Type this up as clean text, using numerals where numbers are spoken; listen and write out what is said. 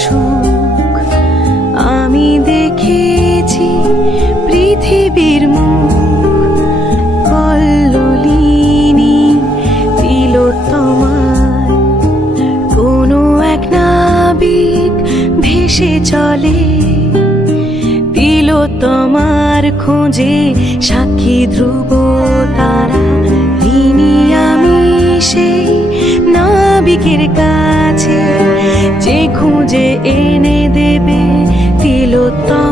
সুখ। আমি দেখেছি পৃথিবীর মুখ, কল্লোলিনী তিলোত্তমায় কোনো এক নাবিক ভেসে চলে তিলোত্তমার খোঁজে, সাক্ষী ধ্রুব তারা। ঋণী আমি সেই নাবিকের কাছে, যে খুঁজে এনে দেবে তিলোত্তমা।